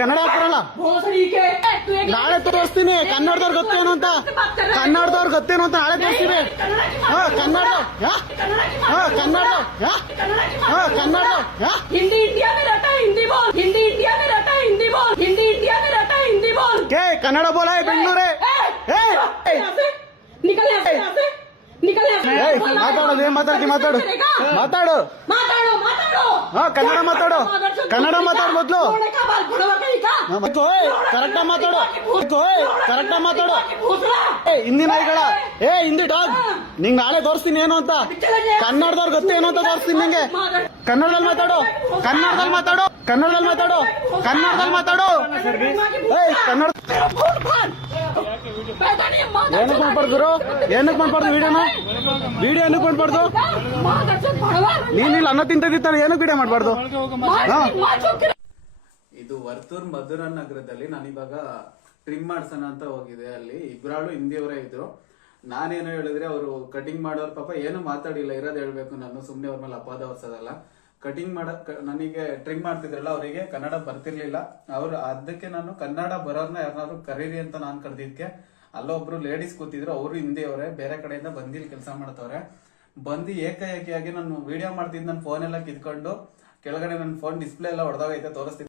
ಕನ್ನಡ ಹಾಕ್ತಾರಲ್ಲ ನಾಳೆ ತೋರಿಸ್ತೀನಿ. ಕನ್ನಡದವ್ರು ಗೊತ್ತೇನು ಅಂತ, ಕನ್ನಡದವ್ರು ಗೊತ್ತೇನು ಅಂತ ನಾಳೆ ತೋರಿಸ್ತೀನಿ. ಕನ್ನಡ कन्नड़ कन्नड़ हिंदी इंडिया में रहता है हिंदी बोल, हिंदी इंडिया में रहता है हिंदी बोल, हिंदी इंडिया में रहता है हिंदी बोल। क्या कन्नड़ बोला है बेंगलुरु? निकल यहाँ से निकल ಮಾತಾಡೋದು ಏನ್ ಮಾತಾಡ್ತಿ? ಮಾತಾಡು ಮಾತಾಡು ಮಾತಾಡೋ ಕನ್ನಡ ಮಾತಾಡು, ಕನ್ನಡ ಮಾತಾಡು ಮೊದ್ಲು. ಕರೆಕ್ಟ್ ಮಾತಾಡು, ಕರೆಕ್ಟ್ ಮಾತಾಡು. ಹಿಂದಿ ನಾಯಿಗಳ ಹಿಂದಿ ಡಾಗ್ ನಿಂಗ್ ನಾಳೆ ತೋರಿಸ್ತೀನಿ ಏನು ಅಂತ. ಕನ್ನಡದವ್ರು ಗೊತ್ತೇ ಏನು ಅಂತ ತೋರಿಸ್ತೀನಿ ನಿಂಗೆ. ಕನ್ನಡದಲ್ಲಿ ಮಾತಾಡು, ಕನ್ನಡದಲ್ಲಿ ಮಾತಾಡು, ಕನ್ನಡದಲ್ಲಿ ಮಾತಾಡು, ಕನ್ನಡದಲ್ಲಿ ಮಾತಾಡು. ಕನ್ನಡ ಏನಕ್ಕೆ ಮಾಡ್ಬಾರ್ದು? ಏನಕ್ಕೆ ಮಾಡ್ಬಾರ್ದು? ವಿಡಿಯೋ ಏನಕ್ಕೆ ಮಾಡ್ಬಾರ್ದು? ನೀನಿಲ್ಲ ಅನ್ನ ತಿಂತಿದ್ದಾನೆ, ಏನಕ್ಕೆ ವಿಡಿಯೋ ಮಾಡ್ಬಾರ್ದು? ಇದು ವರ್ತೂರ್ ಮಧುರ ನಗರದಲ್ಲಿ ನಾನಿವಾಗ ಟ್ರಿಮ್ ಮಾಡ್ಸೋಣ ಅಂತ ಹೋಗಿದೆ. ಅಲ್ಲಿ ಇಬ್ರಾಳು ಹಿಂದಿಯವರೇ ಇದ್ರು. ನಾನೇನು ಹೇಳಿದ್ರೆ ಅವರು ಕಟಿಂಗ್ ಮಾಡೋರು ಪಾಪ ಏನು ಮಾತಾಡಿಲ್ಲ, ಇರೋದು ಹೇಳ್ಬೇಕು. ನಾನು ಸುಮ್ನೆ ಅವ್ರ ಮೇಲೆ ಅಪವಾದ ಹೊರ್ಸೋದಲ್ಲ. ಕಟಿಂಗ್ ನನಗೆ ಟ್ರಿಮ್ ಮಾಡ್ತಿದ್ರಲ್ಲ ಅವರಿಗೆ ಕನ್ನಡ ಬರ್ತಿರ್ಲಿಲ್ಲ. ಅವ್ರು ಅದಕ್ಕೆ ನಾನು ಕನ್ನಡ ಬರೋರ್ನ ಯಾರನ್ನಾರು ಕರೀರಿ ಅಂತ ನಾನು ಕರೆದಿದ್ಕೆ ಅಲ್ಲೊಬ್ರು ಲೇಡೀಸ್ ಕೂತಿದ್ರು. ಅವರು ಹಿಂದಿಯವರೇ, ಬೇರೆ ಕಡೆಯಿಂದ ಬಂದಿಲ್ಲಿ ಕೆಲಸ ಮಾಡ್ತವ್ರೆ. ಬಂದು ಏಕಾಏಕಿಯಾಗಿ ನಾನು ವಿಡಿಯೋ ಮಾಡ್ತಿದ್ ನನ್ನ ಫೋನ್ ಎಲ್ಲ ಕಿತ್ಕೊಂಡು ಕೆಳಗಡೆ ನನ್ನ ಫೋನ್ ಡಿಸ್ಪ್ಲೇ ಎಲ್ಲ ಹೊಡೆದೋಗೈತೆ, ತೋರಿಸ್ತಿದ್ದೆ.